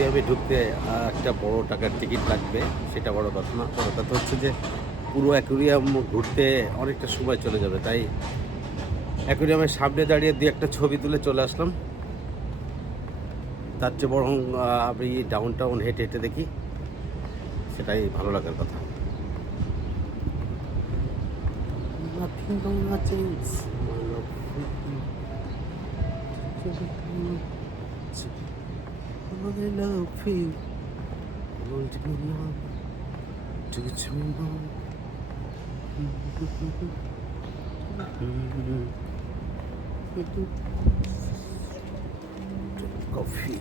অ্যাকুরিয়ামে ঢুকতে একটা বড় টাকার টিকিট লাগবে, সেটা বড় কথা না। বড় কথা হচ্ছে যে পুরো অ্যাকুরিয়াম ঘুরতে অনেকটা সময় চলে যাবে, তাই অ্যাকুরিয়ামের সামনে দাঁড়িয়ে দুই একটা ছবি তুলে চলে আসলাম। তার চেয়ে বরং আমি ডাউন টাউন হেঁটে হেঁটে দেখি, সেটাই ভালো লাগার কথা। Nothing gonna change my love with you. I love you. Won't you know? Touch me more. Drink coffee.